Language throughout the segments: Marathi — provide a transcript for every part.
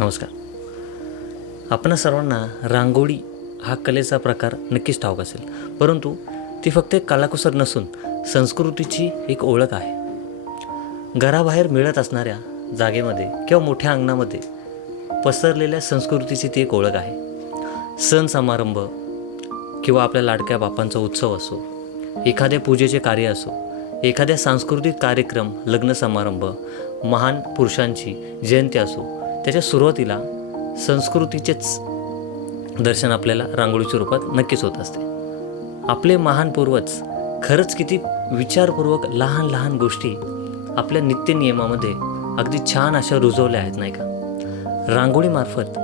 नमस्कार. आपणा सर्वांना रांगोळी हा कलेचा प्रकार नक्कीच ठाऊक असेल. परंतु ती फक्त एक कलाकुसर नसून संस्कृतीची एक ओळख आहे. घराबाहेर मिळत असणाऱ्या जागेमध्ये किंवा मोठ्या अंगणामध्ये पसरलेल्या संस्कृतीची ती एक ओळख आहे. सण समारंभ किंवा आपल्या लाडक्या बापांचा उत्सव असो एखाद्या पूजेचे कार्य असो एखाद्या सांस्कृतिक कार्यक्रम लग्न समारंभ महान पुरुषांची जयंती असो त्याच्या सुरुवातीला संस्कृतीचेच दर्शन आपल्याला रांगोळीच्या रूपात नक्कीच होत असते. आपले महान पूर्वज खरंच किती विचारपूर्वक लहान लहान गोष्टी आपल्या नित्यनियमामध्ये अगदी छान अशा रुजवल्या आहेत नाही का? रांगोळीमार्फत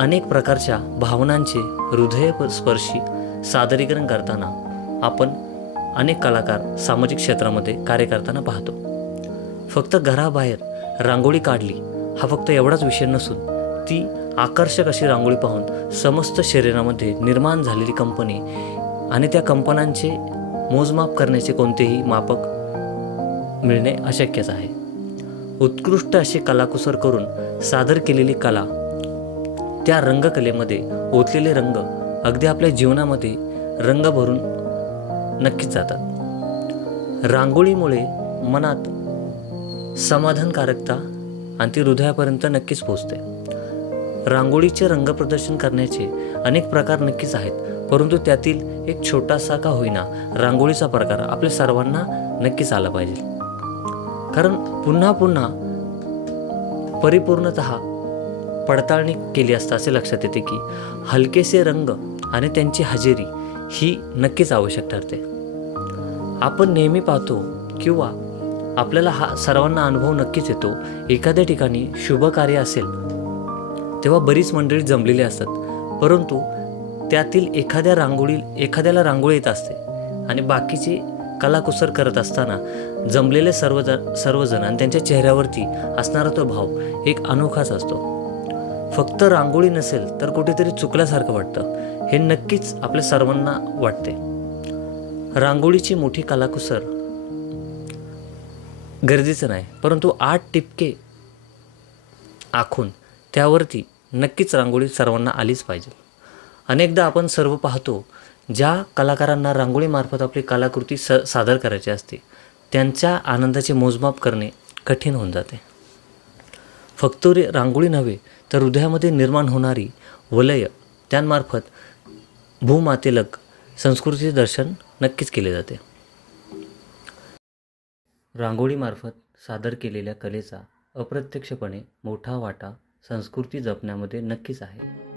अनेक प्रकारच्या भावनांचे हृदयस्पर्शी सादरीकरण करताना आपण अनेक कलाकार सामाजिक क्षेत्रामध्ये कार्य करताना पाहतो. फक्त घराबाहेर रांगोळी काढली हा फक्त एवढाच विषय नसून ती आकर्षक अशी रांगोळी पाहून समस्त शरीरामध्ये निर्माण झालेली कंपनी आणि त्या कंपनांचे मोजमाप करण्याचे कोणतेही मापक मिळणे अशक्यच आहे. उत्कृष्ट अशी कलाकुसर करून सादर केलेली कला त्या रंगकलेमध्ये ओतलेले रंग अगदी आपल्या जीवनामध्ये रंग भरून नक्कीच जातात. रांगोळीमुळे मनात समाधानकारकता आणि ती हृदयापर्यंत नक्कीच पोचते रांगोळीचे रंगप्रदर्शन करण्याचे अनेक प्रकार नक्कीच आहेत परंतु त्यातील एक छोटासा का होईना रांगोळीचा प्रकार आपल्या सर्वांना नक्कीच आला पाहिजे. कारण पुन्हा पुन्हा परिपूर्णत पडताळणी केली असता असे लक्षात येते की हलकेसे रंग आणि त्यांची हजेरी ही नक्कीच आवश्यक ठरते. आपण नेहमी पाहतो किंवा आपल्याला हा सर्वांना अनुभव नक्कीच येतो. एखाद्या ठिकाणी शुभ कार्य असेल तेव्हा बरीच मंडळी जमलेली असतात. परंतु त्यातील एखाद्या रांगोळी एखाद्याला रांगोळी येत असते आणि बाकीचे कलाकुसर करत असताना जमलेले सर्वजण सर्वजण आणि त्यांच्या चेहऱ्यावरती असणारा तो भाव एक अनोखाच असतो. फक्त रांगोळी नसेल तर कुठेतरी चुकल्यासारखं वाटतं. हे नक्कीच आपल्या सर्वांना वाटते. रांगोळीची मोठी कलाकुसर गरजेचं नाही. परंतु आठ टिपके आखून त्यावरती नक्कीच रांगोळी सर्वांना आलीच पाहिजे. अनेकदा आपण सर्व पाहतो ज्या कलाकारांना रांगोळीमार्फत आपली कलाकृती स सादर करायची असते त्यांच्या आनंदाचे मोजमाप करणे कठीण होऊन जाते. फक्त रे रांगोळी नव्हे तर हृदयामध्ये निर्माण होणारी वलय त्यांमार्फत भूमातेलक संस्कृतीचे दर्शन नक्कीच केले जाते. रांगोळीमार्फत सादर केलेल्या कलेचा अप्रत्यक्षपणे मोठा वाटा संस्कृती जपण्यामध्ये नक्कीच आहे.